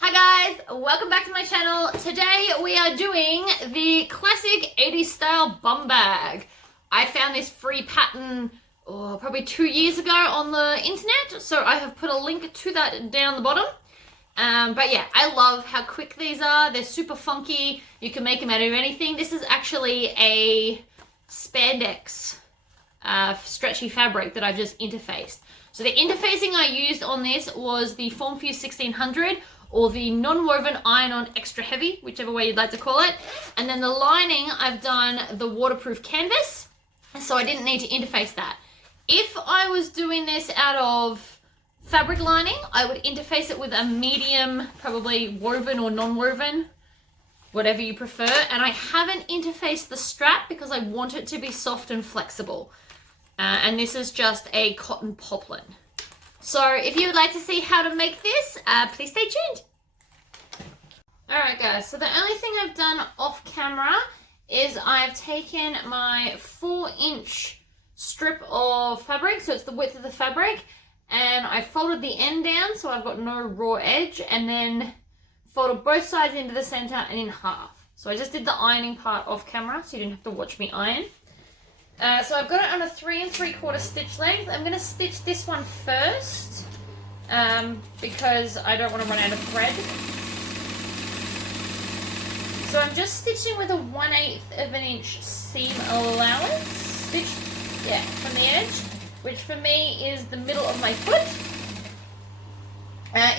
Hi guys, welcome back to my channel. Today we are doing the classic 80s style bum bag. I found this free pattern probably 2 years ago on the internet, so I have put a link to that down the bottom. But yeah, I love how quick these are. They're super funky. You can make them out of anything. This is actually a spandex stretchy fabric that I've just interfaced. So the interfacing I used on this was the Formfuse 1600 or the non-woven iron-on extra heavy, whichever way you'd like to call it. And then the lining, I've done the waterproof canvas, so I didn't need to interface that. If I was doing this out of fabric lining, I would interface it with a medium, probably woven or non-woven, whatever you prefer. And I haven't interfaced the strap because I want it to be soft and flexible. And this is just a cotton poplin. So if you would like to see how to make this, please stay tuned. Alright guys, so the only thing I've done off camera is I've taken my 4-inch strip of fabric, so it's the width of the fabric, and I folded the end down so I've got no raw edge, and then folded both sides into the center and in half. So I just did the ironing part off camera so you didn't have to watch me iron. So I've got it on a 3 3/4 stitch length. I'm going to stitch this one first because I don't want to run out of thread. So I'm just stitching with a 1/8 of an inch seam allowance, stitched, from the edge, which for me is the middle of my foot.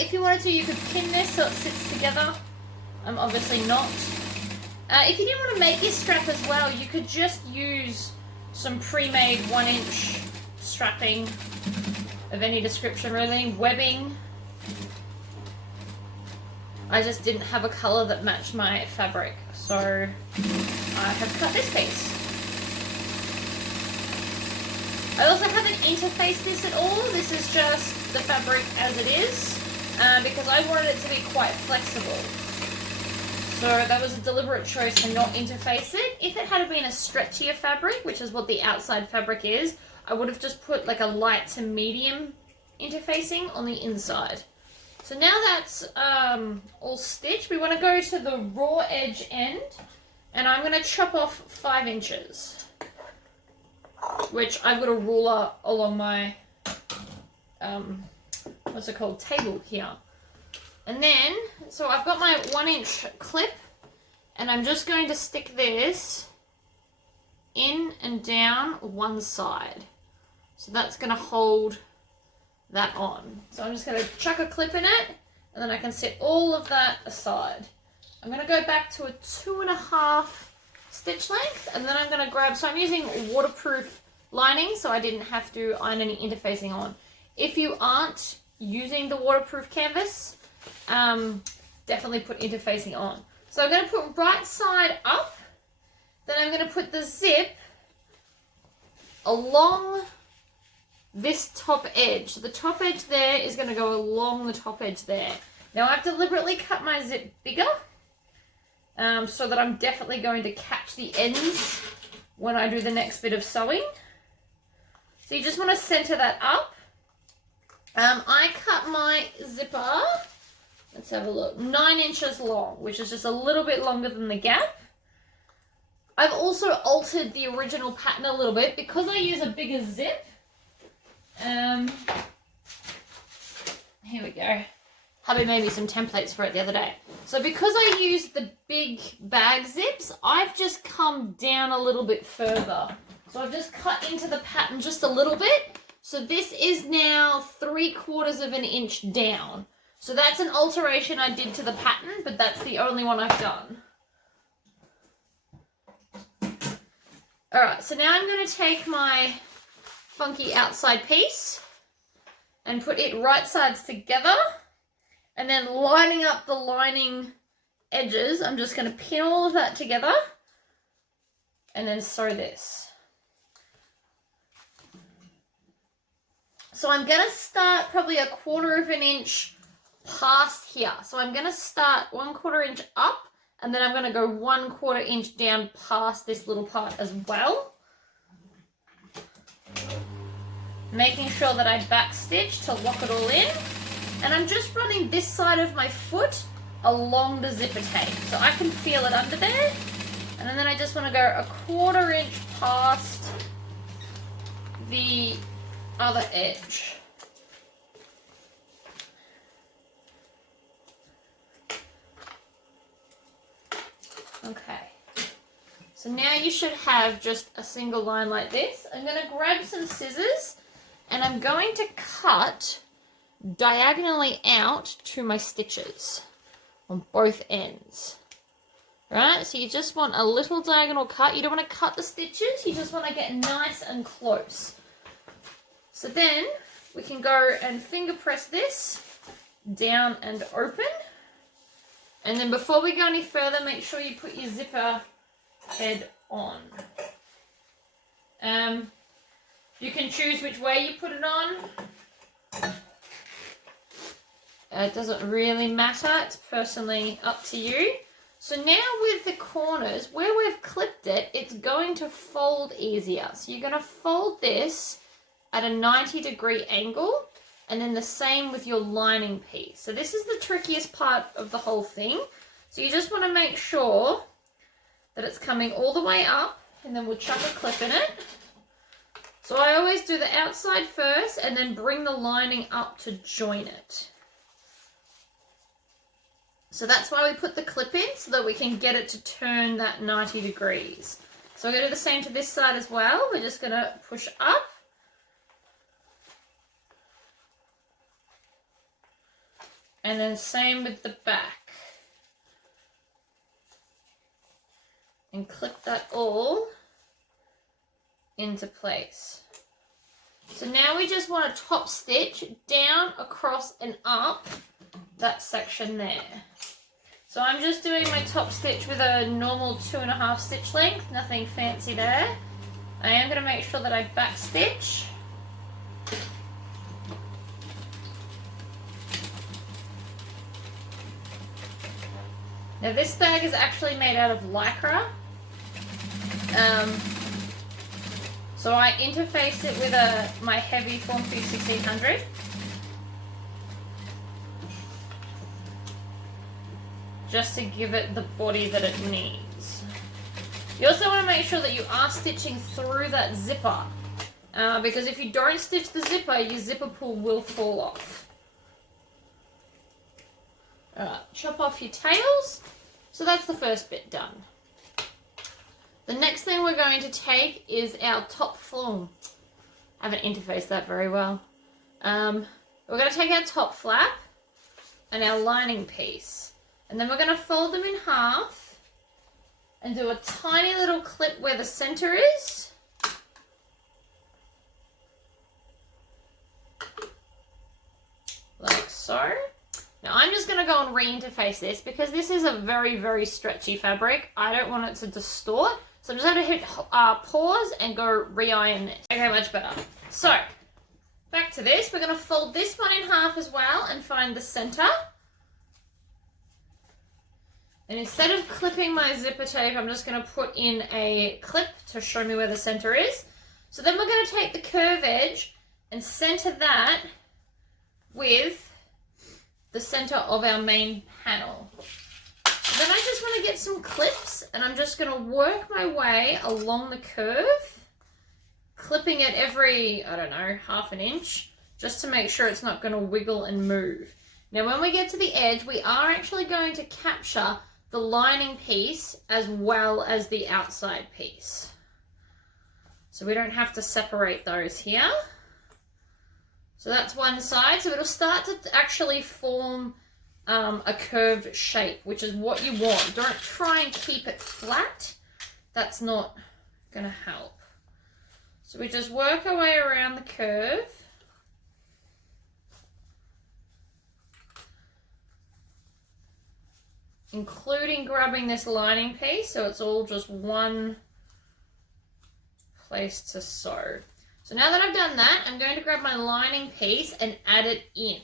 If you wanted to, you could pin this so it sits together. I'm obviously not. If you didn't want to make this strap as well, you could just use some pre-made 1-inch strapping of any description, really, webbing. I just didn't have a colour that matched my fabric, so I have cut this piece. I also haven't interfaced this at all. This is just the fabric as it is, because I wanted it to be quite flexible. So that was a deliberate choice to not interface it. If it had been a stretchier fabric, which is what the outside fabric is, I would have just put like a light to medium interfacing on the inside. So now that's all stitched, we want to go to the raw edge end, and I'm going to chop off 5 inches, which I've got a ruler along my, table here. And then, so I've got my 1-inch clip, and I'm just going to stick this in and down one side. So that's going to hold that on. So I'm just going to chuck a clip in it, and then I can set all of that aside. I'm going to go back to a 2.5 stitch length, and then I'm going to grab, so I'm using waterproof lining, so I didn't have to iron any interfacing on. If you aren't using the waterproof canvas, definitely put interfacing on. So I'm going to put right side up, then I'm going to put the zip along this top edge. So the top edge there is going to go along the top edge there. Now I've deliberately cut my zip bigger so that I'm definitely going to catch the ends when I do the next bit of sewing. So you just want to center that up. I cut my zipper, let's have a look, 9 inches long, which is just a little bit longer than the gap. I've also altered the original pattern a little bit because I use a bigger zip. Here we go. Hubby made me some templates for it the other day. So because I used the big bag zips, I've just come down a little bit further. So I've just cut into the pattern just a little bit. So this is now 3/4 of an inch down. So that's an alteration I did to the pattern, but that's the only one I've done. Alright, so now I'm going to take my funky outside piece and put it right sides together, and then lining up the lining edges, I'm just going to pin all of that together and then sew this. So I'm going to start probably 1/4 of an inch past here. So I'm going to start 1/4 inch up, and then I'm going to go 1/4 inch down past this little part as well. Making sure that I back stitch to lock it all in. And I'm just running this side of my foot along the zipper tape so I can feel it under there. And then I just want to go a 1/4 inch past the other edge. Okay. So now you should have just a single line like this. I'm going to grab some scissors and I'm going to cut diagonally out to my stitches on both ends. Right, so you just want a little diagonal cut. You don't want to cut the stitches, you just want to get nice and close. So then we can go and finger press this down and open. And then before we go any further, make sure you put your zipper head on. You can choose which way you put it on. It doesn't really matter, it's personally up to you. So now with the corners, where we've clipped it, it's going to fold easier. So you're going to fold this at a 90-degree angle, and then the same with your lining piece. So this is the trickiest part of the whole thing. So you just want to make sure that it's coming all the way up, and then we'll chuck a clip in it. So I always do the outside first, and then bring the lining up to join it. So that's why we put the clip in, so that we can get it to turn that 90 degrees. So we're going to do the same to this side as well. We're just going to push up. And then same with the back. And clip that all into place. So now we just want to top stitch down, across and up that section there. So I'm just doing my top stitch with a normal 2.5 stitch length, nothing fancy there. I am going to make sure that I back stitch. Now this bag is actually made out of Lycra. So I interfaced it with my heavy Formfuse 1600. Just to give it the body that it needs. You also want to make sure that you are stitching through that zipper. Because if you don't stitch the zipper, your zipper pull will fall off. Alright, chop off your tails. So that's the first bit done. The next thing we're going to take is our top flap. I haven't interfaced that very well. We're going to take our top flap and our lining piece. And then we're going to fold them in half and do a tiny little clip where the center is. Like so. Now I'm just going to go and re-interface this because this is a very, very stretchy fabric. I don't want it to distort. So I'm just going to hit pause and go re-iron this. Okay, much better. So, back to this. We're going to fold this one in half as well and find the center. And instead of clipping my zipper tape, I'm just going to put in a clip to show me where the center is. So then we're going to take the curve edge and center that with the center of our main panel. Then I just want to get some clips and I'm just going to work my way along the curve, clipping it every, I don't know, 1/2 inch, just to make sure it's not going to wiggle and move. Now when we get to the edge, we are actually going to capture the lining piece as well as the outside piece. So we don't have to separate those here. So that's one side. So it'll start to actually form a curved shape, which is what you want. Don't try and keep it flat. That's not going to help. So we just work our way around the curve. Including grabbing this lining piece, so it's all just one place to sew. So now that I've done that, I'm going to grab my lining piece and add it in.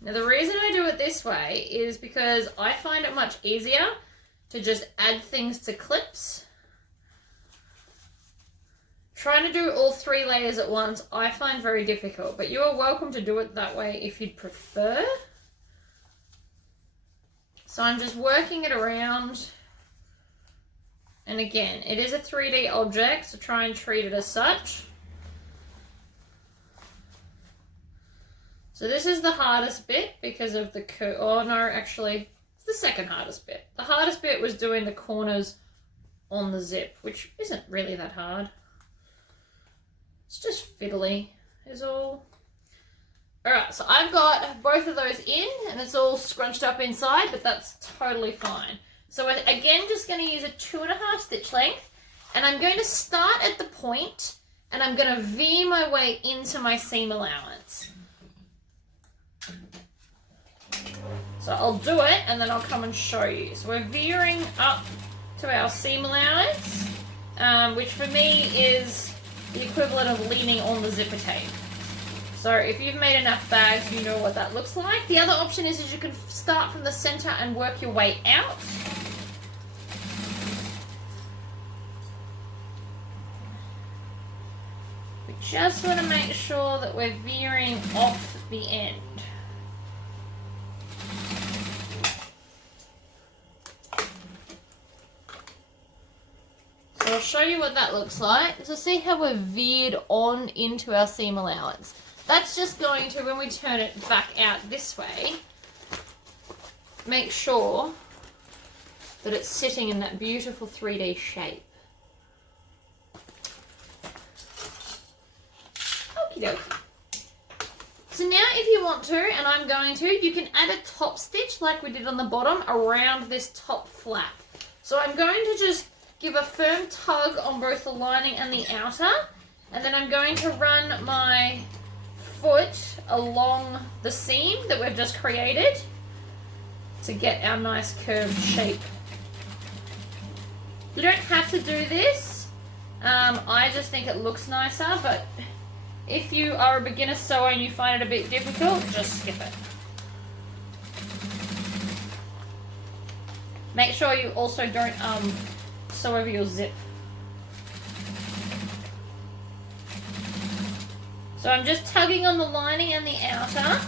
Now the reason I do it this way is because I find it much easier to just add things to clips. Trying to do all 3 layers at once, I find very difficult, but you are welcome to do it that way if you'd prefer. So I'm just working it around. And again, it is a 3D object, so try and treat it as such. So this is the hardest bit because of the curve. Oh no, actually, it's the second hardest bit. The hardest bit was doing the corners on the zip, which isn't really that hard. It's just fiddly is all. Alright, so I've got both of those in and it's all scrunched up inside, but that's totally fine. So we're again just going to use a 2.5 stitch length, and I'm going to start at the point and I'm going to veer my way into my seam allowance. So I'll do it and then I'll come and show you. So we're veering up to our seam allowance, which for me is the equivalent of leaning on the zipper tape. So if you've made enough bags, you know what that looks like. The other option is you can start from the center and work your way out. We just want to make sure that we're veering off the end. So I'll show you what that looks like. So see how we're veered on into our seam allowance. That's just going to, when we turn it back out this way, make sure that it's sitting in that beautiful 3D shape. Okie dokie. So now if you want to, and I'm going to, you can add a top stitch like we did on the bottom around this top flap. So I'm going to just give a firm tug on both the lining and the outer, and then I'm going to run my foot along the seam that we've just created to get our nice curved shape. You don't have to do this. I just think it looks nicer, but if you are a beginner sewer and you find it a bit difficult, just skip it. Make sure you also don't sew over your zip. So I'm just tugging on the lining and the outer.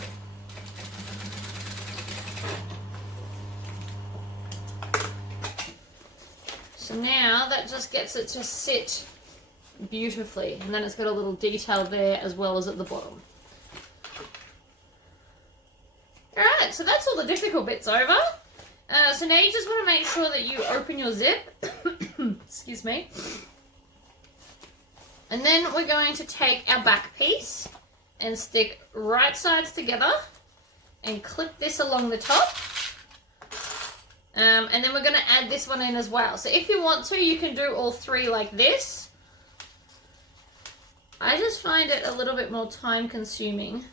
So now that just gets it to sit beautifully, and then it's got a little detail there as well as at the bottom. Alright, so that's all the difficult bits over. So now you just want to make sure that you open your zip. Excuse me. And then we're going to take our back piece and stick right sides together and clip this along the top. And then we're going to add this one in as well. So if you want to, you can do all 3 like this. I just find it a little bit more time consuming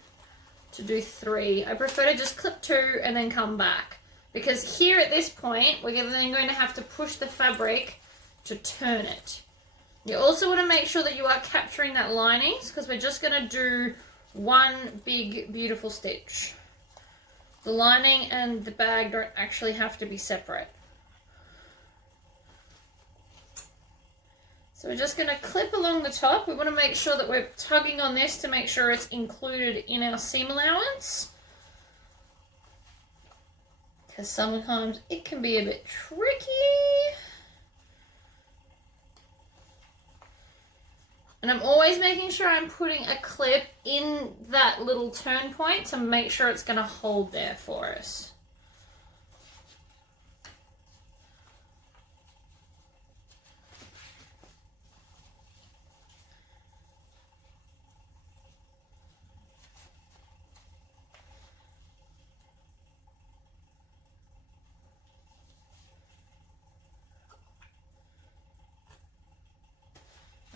to do 3. I prefer to just clip 2 and then come back. Because here at this point, we're then going to have to push the fabric to turn it. You also want to make sure that you are capturing that lining, because we're just going to do one big beautiful stitch. The lining and the bag don't actually have to be separate. So we're just going to clip along the top. We want to make sure that we're tugging on this to make sure it's included in our seam allowance, because sometimes it can be a bit tricky. And I'm always making sure I'm putting a clip in that little turn point to make sure it's going to hold there for us.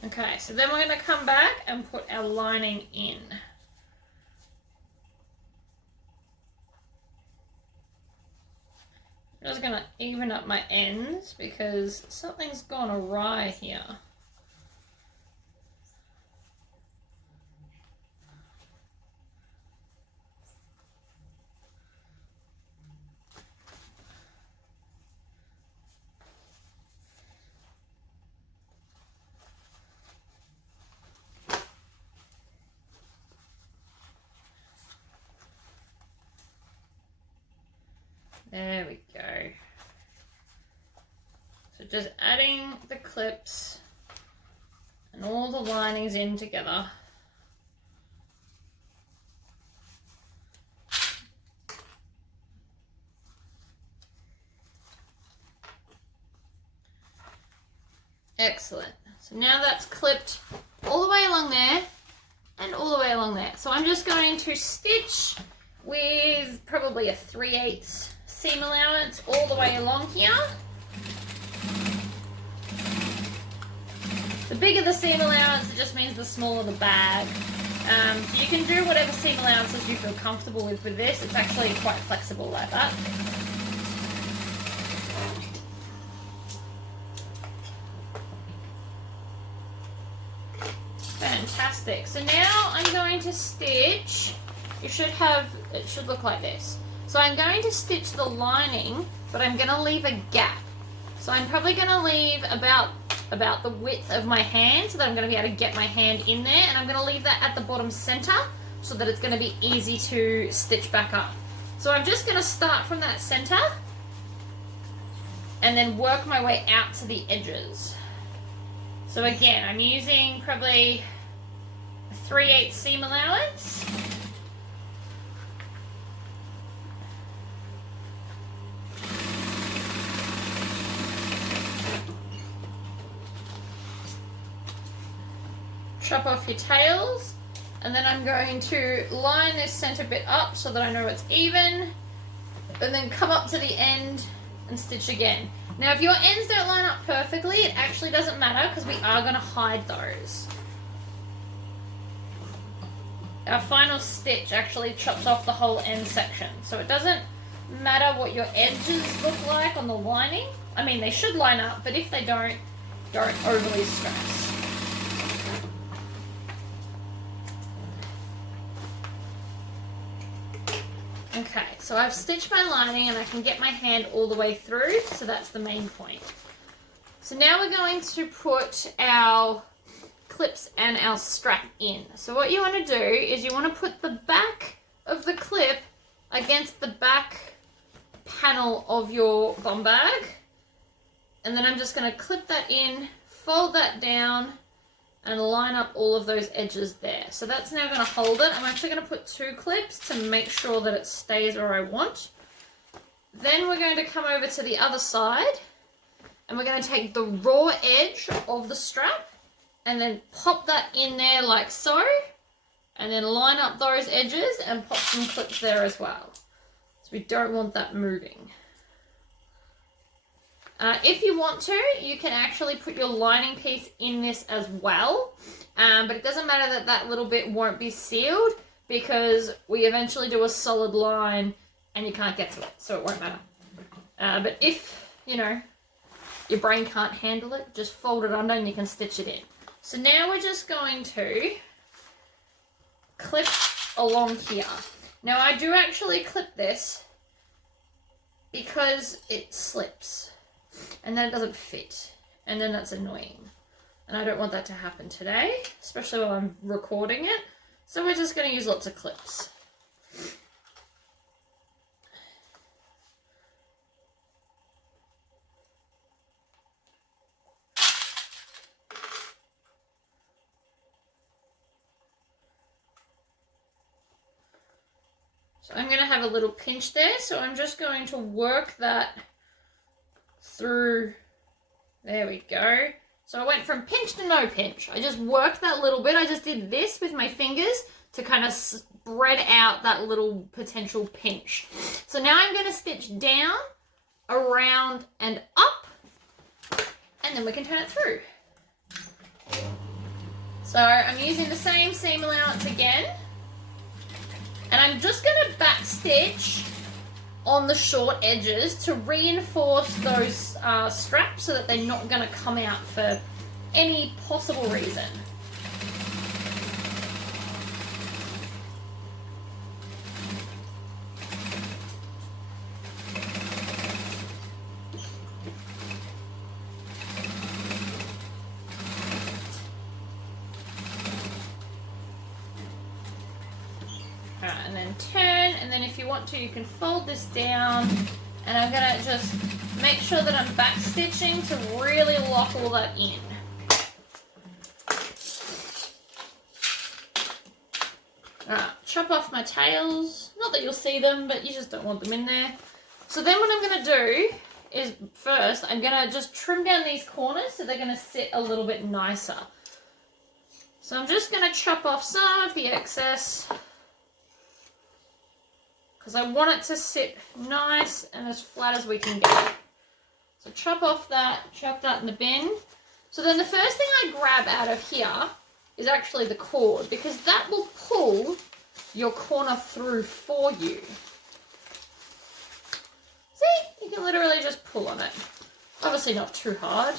Okay, so then we're going to come back and put our lining in. I'm just going to even up my ends because something's gone awry here. There we go. So just adding the clips and all the linings in together. Excellent. So now that's clipped all the way along there and all the way along there. So I'm just going to stitch with probably a 3/8 seam allowance all the way along here. The bigger the seam allowance, it just means the smaller the bag. So you can do whatever seam allowances you feel comfortable with this. It's actually quite flexible like that. Fantastic. So now I'm going to stitch, it should look like this. So I'm going to stitch the lining, but I'm going to leave a gap. So I'm probably going to leave about the width of my hand so that I'm going to be able to get my hand in there, and I'm going to leave that at the bottom center so that it's going to be easy to stitch back up. So I'm just going to start from that center and then work my way out to the edges. So again, I'm using probably a 3/8 seam allowance. Chop off your tails, and then I'm going to line this center bit up so that I know it's even, and then come up to the end and stitch again. Now if your ends don't line up perfectly, it actually doesn't matter because we are going to hide those. Our final stitch actually chops off the whole end section, so it doesn't matter what your edges look like on the lining. I mean, they should line up, but if they don't overly stress. Okay, so I've stitched my lining and I can get my hand all the way through, so that's the main point. So now we're going to put our clips and our strap in. So what you want to do is you want to put the back of the clip against the back panel of your bomb bag, and then I'm just going to clip that in, fold that down, and line up all of those edges there. So that's now going to hold it. I'm actually going to put 2 clips to make sure that it stays where I want. Then we're going to come over to the other side, and we're going to take the raw edge of the strap and then pop that in there like so, and then line up those edges and pop some clips there as well. So we don't want that moving. If you want to, you can actually put your lining piece in this as well, but it doesn't matter that that little bit won't be sealed because we eventually do a solid line and you can't get to it, so it won't matter. But if, you know, your brain can't handle it, just fold it under and you can stitch it in. So now we're just going to clip along here. Now I do actually clip this because it slips. And then it doesn't fit, and then that's annoying. And I don't want that to happen today, especially while I'm recording it. So we're just going to use lots of clips. So I'm going to have a little pinch there, so I'm just going to work that through. There we go. So I went from pinch to no pinch. I just worked that little bit. I just did this with my fingers to kind of spread out that little potential pinch. So now I'm going to stitch down, around, and up, and then we can turn it through. So I'm using the same seam allowance again, and I'm just going to back stitch on the short edges to reinforce those straps so that they're not going to come out for any possible reason. And then turn, and then if you want to, you can fold this down And I'm gonna just make sure that I'm back stitching to really lock all that in. Alright, chop off my tails. Not that you'll see them, but you just don't want them in there. So then what I'm going to do is first, I'm going to just trim down these corners so they're going to sit a little bit nicer. So I'm just going to chop off some of the excess because I want it to sit nice and as flat as we can get. So chop off that, chuck that in the bin. So then the first thing I grab out of here is actually the cord, because that will pull your corner through for you. See, you can literally just pull on it. Obviously not too hard.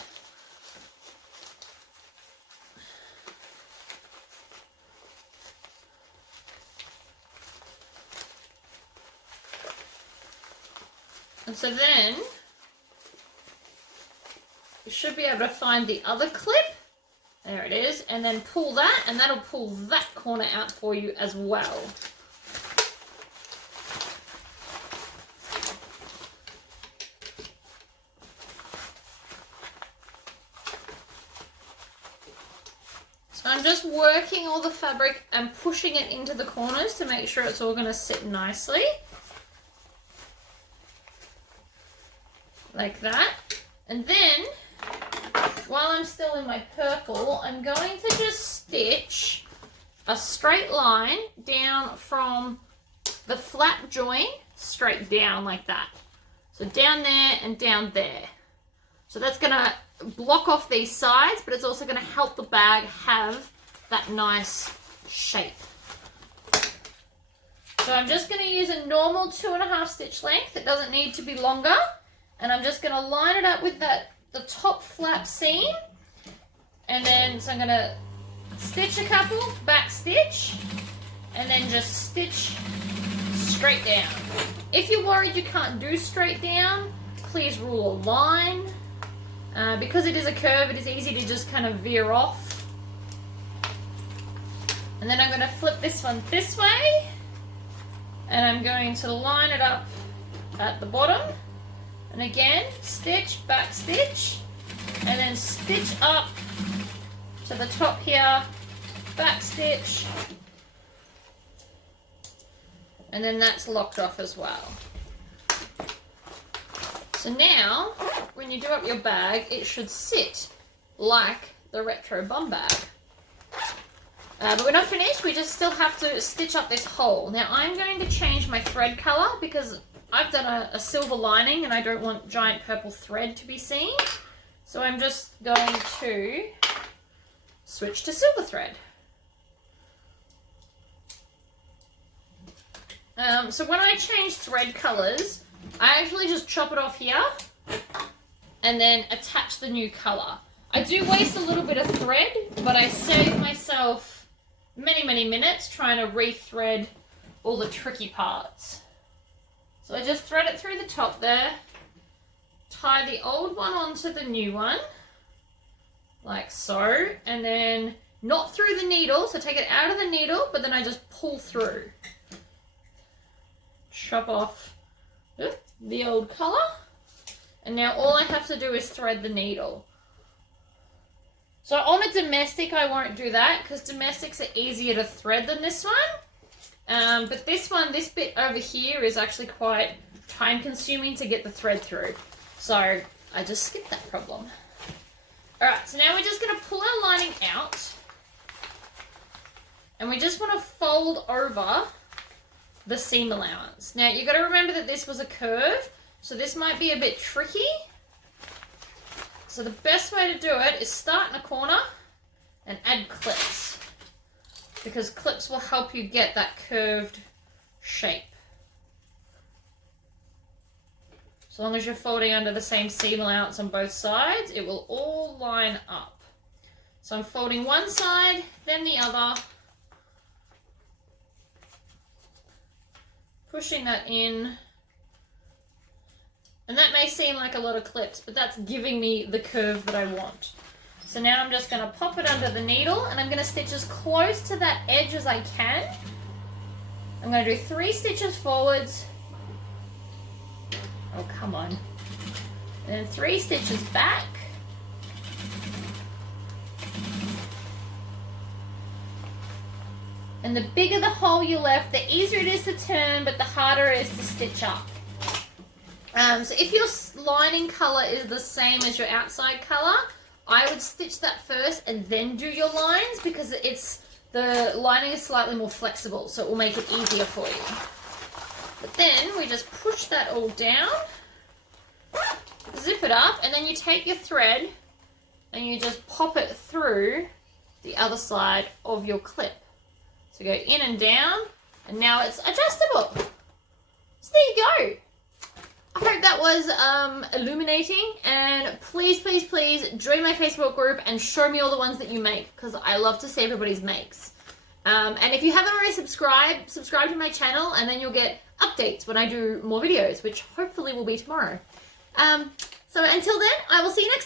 And so then you should be able to find the other clip. There it is, and then pull that, and that'll pull that corner out for you as well. So I'm just working all the fabric and pushing it into the corners to make sure it's all going to sit nicely. Like that. And then, while I'm still in my purple, I'm going to just stitch a straight line down from the flat join straight down like that. So down there and down there. So that's going to block off these sides, but it's also going to help the bag have that nice shape. So I'm just going to use a normal 2.5 stitch length. It doesn't need to be longer. And I'm just going to line it up with the top flap seam, and then so I'm going to stitch a couple, back stitch, and then just stitch straight down. If you're worried you can't do straight down, please rule a line. Because it is a curve, it is easy to just kind of veer off. And then I'm going to flip this one this way, and I'm going to line it up at the bottom. And again, stitch, back stitch, and then stitch up to the top here, back stitch, and then that's locked off as well. So now, when you do up your bag, it should sit like the retro bum bag. But we're not finished, we just still have to stitch up this hole. Now I'm going to change my thread colour because I've done a silver lining and I don't want giant purple thread to be seen. So I'm just going to switch to silver thread. So when I change thread colours, I actually just chop it off here and then attach the new colour. I do waste a little bit of thread, but I save myself many minutes trying to rethread all the tricky parts. So I just thread it through the top there, tie the old one onto the new one, like so, and then not through the needle, so take it out of the needle, but then I just pull through. Chop off the old colour, and now all I have to do is thread the needle. So on a domestic I won't do that because domestics are easier to thread than this one. But this one, this bit over here is actually quite time consuming to get the thread through. So I just skipped that problem. Alright, so now we're just going to pull our lining out. And we just want to fold over the seam allowance. Now you've got to remember that this was a curve, so this might be a bit tricky. So the best way to do it is start in a corner and add clips, because clips will help you get that curved shape. So long as you're folding under the same seam allowance on both sides, it will all line up. So I'm folding one side, then the other, pushing that in. And that may seem like a lot of clips, but that's giving me the curve that I want. So now I'm just going to pop it under the needle, and I'm going to stitch as close to that edge as I can. I'm going to do 3 stitches forwards. Oh, come on. And then 3 stitches back. And the bigger the hole you left, the easier it is to turn, but the harder it is to stitch up. So if your lining color is the same as your outside color, I would stitch that first and then do your lines, because the lining is slightly more flexible, so it will make it easier for you. But then we just push that all down, zip it up, and then you take your thread and you just pop it through the other side of your clip. So go in and down, and now it's adjustable. So there you go. I hope that was illuminating, and please, please, please join my Facebook group and show me all the ones that you make, because I love to see everybody's makes. And if you haven't already subscribe to my channel, and then you'll get updates when I do more videos, which hopefully will be tomorrow. So until then, I will see you next time.